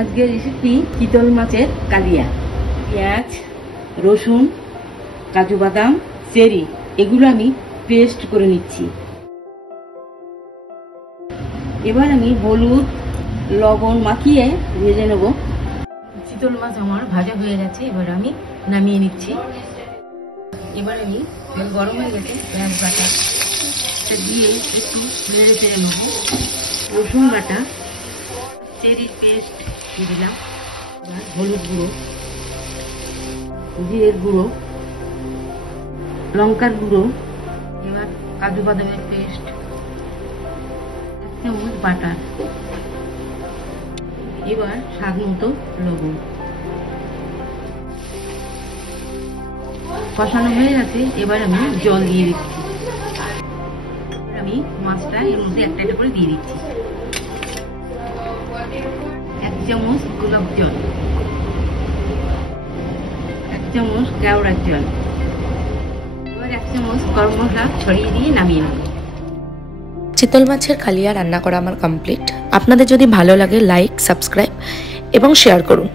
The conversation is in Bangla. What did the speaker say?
আজকের রেসিপি চিতল মাছের কালিয়া। পেঁয়াজ, রসুন, কাজু বাদাম, চেরি এগুলো আমি পেস্ট করে নিচ্ছি। এবার আমি হলুদ লবণ মাখিয়ে ভেজে নেব। চিতল মাছ আমার ভাজা হয়ে গেছে, এবার আমি নামিয়ে নিচ্ছি। এবার আমি গরম হয়ে গেছে পেঁয়াজ বাটা দিয়ে একটু নেড়ে চেড়ে নেব। রসুন বাটা, চেরি পেস্ট দিয়ে দিলাম, হলুদ গুঁড়ো, জিরের গুঁড়ো, লঙ্কার গুঁড়ো, এবার কাজু বাদামের পেস্ট, 1 চামচ বাটার, এবার স্বাদ মতো লবণ। কষানো হয়ে গেছে, এবার আমি জল দিয়ে দিচ্ছি। আমি মাছটা এর মধ্যে একটা একটা করে দিয়ে দিচ্ছি। 1 চামচ গোলাপ জল, 1 চামচ কেওড়ার জল, এবার 1 চামচ গরম মশলা ছড়িয়ে দিয়ে নামিয়ে নেব। চিতল মাছের কালিয়া রান্না করা আমার কমপ্লিট। আপনাদের যদি ভালো লাগে লাইক, সাবস্ক্রাইব এবং শেয়ার করুন।